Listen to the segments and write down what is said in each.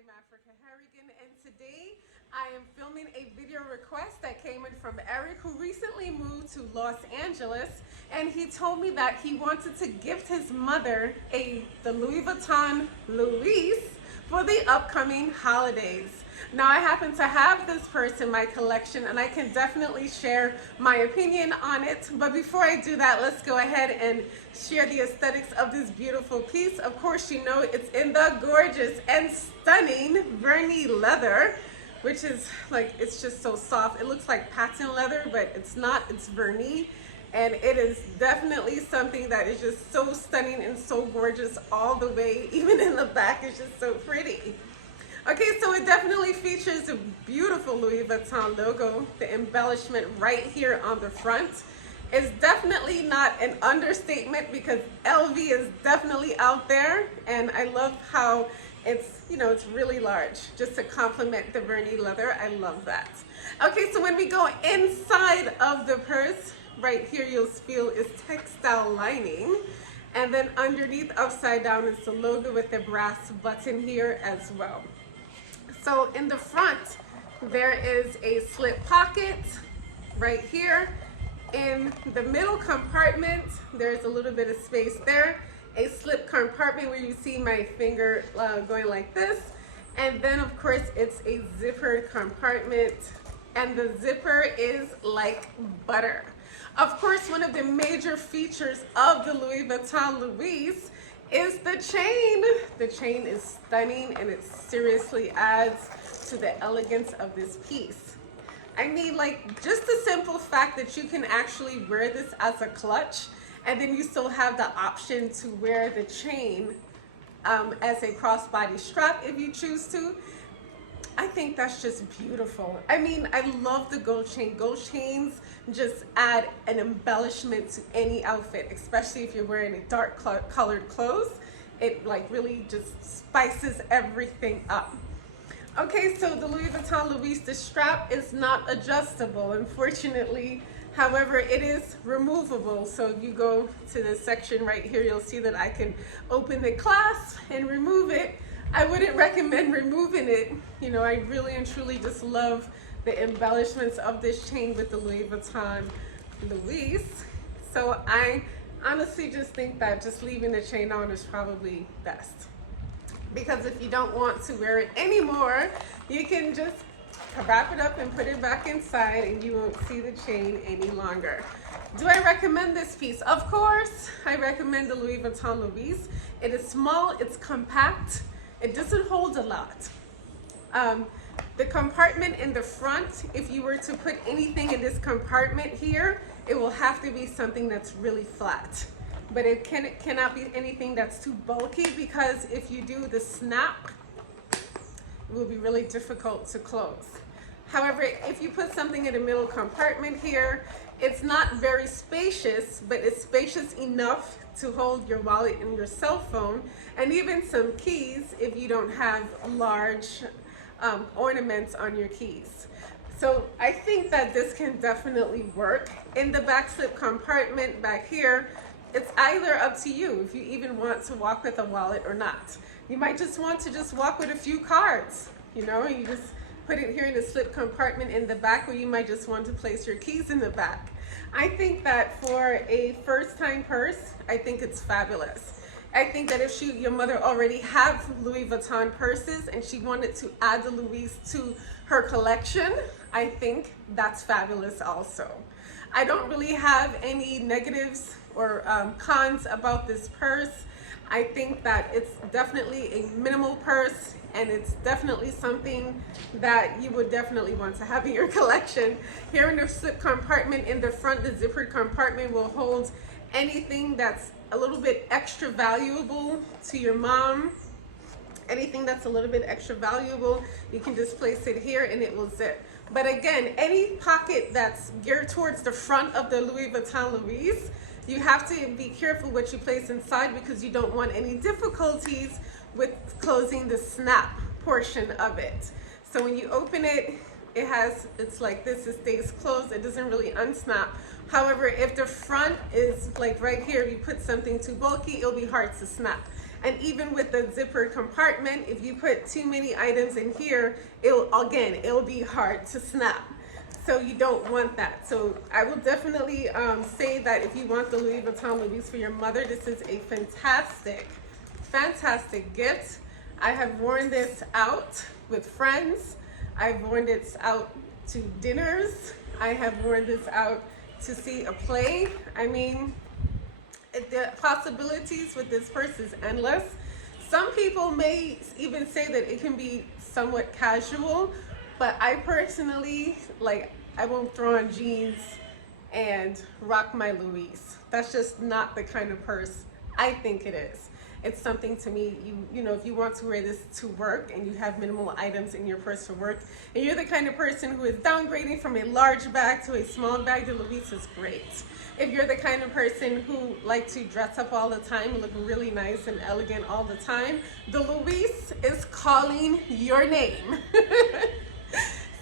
I'm Africah Harrigan, and today I am filming a video request that came in from Eric, who recently moved to Los Angeles, and he told me that he wanted to gift his mother the Louis Vuitton Louise for the upcoming holidays. Now, I happen to have this purse in my collection, and I can definitely share my opinion on it. But before I do that, let's go ahead and share the aesthetics of this beautiful piece. Of course, you know it's in the gorgeous and stunning vernis leather, which is like, it's just so soft. It looks like patent leather, but it's not, it's vernis. And it is definitely something that is just so stunning and so gorgeous all the way. Even in the back, it's just so pretty. Okay, so it definitely features a beautiful Louis Vuitton logo, the embellishment right here on the front. It's definitely not an understatement because LV is definitely out there, and I love how it's, you know, it's really large just to complement the vernis leather. I love that. Okay, so when we go inside of the purse, right here you'll feel is textile lining, and then underneath upside down is the logo with the brass button here as well. So in the front, there is a slip pocket right here. In the middle compartment, there's a little bit of space there. A slip compartment where you see my finger going like this. And then of course, it's a zipper compartment. And the zipper is like butter. Of course, one of the major features of the Louis Vuitton Louise is the chain. The chain is stunning, and it seriously adds to the elegance of this piece. I mean, like, just the simple fact that you can actually wear this as a clutch, and then you still have the option to wear the chain as a crossbody strap if you choose to. I think that's just beautiful. I mean, I love the gold chain. Gold chains just add an embellishment to any outfit, especially if you're wearing a dark colored clothes. It like really just spices everything up. Okay, so the Louis Vuitton Louise, the strap is not adjustable, unfortunately. However, it is removable. So if you go to this section right here, you'll see that I can open the clasp and remove it. I wouldn't recommend removing it. You know, I really and truly just love the embellishments of this chain with the Louis Vuitton Louise. So I honestly just think that just leaving the chain on is probably best. Because if you don't want to wear it anymore, you can just wrap it up and put it back inside, and you won't see the chain any longer. Do I recommend this piece? Of course, I recommend the Louis Vuitton Louise. It is small, it's compact. It doesn't hold a lot. The compartment in the front, if you were to put anything in this compartment here, it will have to be something that's really flat. But it cannot be anything that's too bulky, because if you do the snap, it will be really difficult to close. However, if you put something in the middle compartment here, it's not very spacious, but it's spacious enough to hold your wallet and your cell phone, and even some keys if you don't have large ornaments on your keys. So I think that this can definitely work. In the back slip compartment back here, it's either up to you if you even want to walk with a wallet or not. You might just want to just walk with a few cards, you know, you just put it here in the slip compartment in the back, or you might just want to place your keys in the back. I think that for a first-time purse, I think it's fabulous. I think that if your mother already have Louis Vuitton purses and she wanted to add the Louise to her collection, I think that's fabulous also. I don't really have any negatives or cons about this purse. I think that it's definitely a minimal purse, and it's definitely something that you would definitely want to have in your collection. Here in the slip compartment in the front, the zippered compartment will hold anything that's a little bit extra valuable to your mom. Anything that's a little bit extra valuable, you can just place it here and it will zip. But again, any pocket that's geared towards the front of the Louis Vuitton Louise, you have to be careful what you place inside, because you don't want any difficulties with closing the snap portion of it. So when you open it, it's like this, it stays closed, it doesn't really unsnap. However, if the front is like right here, if you put something too bulky, it'll be hard to snap. And even with the zipper compartment, if you put too many items in here, it'll be hard to snap. So you don't want that. So I will definitely say that if you want the Louis Vuitton Louise for your mother, this is a fantastic gift. I have worn this out with friends. I've worn this out to dinners. I have worn this out to see a play. I mean, the possibilities with this purse is endless. Some people may even say that it can be somewhat casual, but I personally, like, I won't throw on jeans and rock my Louise. That's just not the kind of purse I think it is. It's something to me, you know, if you want to wear this to work and you have minimal items in your purse for work, and you're the kind of person who is downgrading from a large bag to a small bag, the Louise is great. If you're the kind of person who likes to dress up all the time and look really nice and elegant all the time, the Louise is calling your name.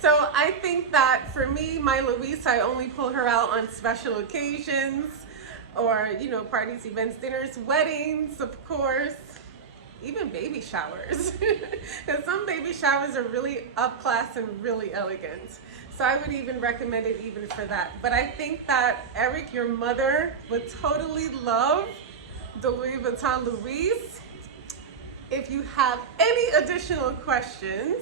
So I think that for me, my Louise, I only pull her out on special occasions, or, you know, parties, events, dinners, weddings, of course, even baby showers. Because some baby showers are really up class and really elegant. So I would even recommend it even for that. But I think that Eric, your mother, would totally love the Louis Vuitton Louise. If you have any additional questions,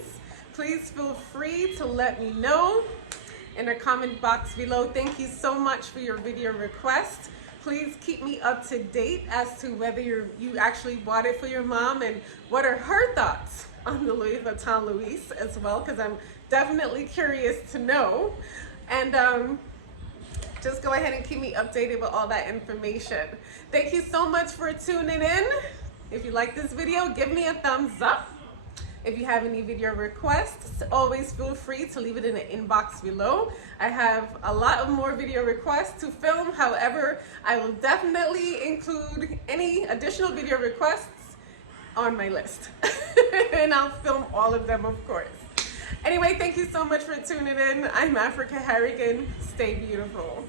please feel free to let me know in the comment box below. Thank you so much for your video request. Please keep me up to date as to whether you actually bought it for your mom and what are her thoughts on the Louis Vuitton Louise as well, because I'm definitely curious to know. And just go ahead and keep me updated with all that information. Thank you so much for tuning in. If you like this video, give me a thumbs up. If you have any video requests, always feel free to leave it in the inbox below. I have a lot of more video requests to film. However, I will definitely include any additional video requests on my list. And I'll film all of them, of course. Anyway, thank you so much for tuning in. I'm Africah Harrigan. Stay beautiful.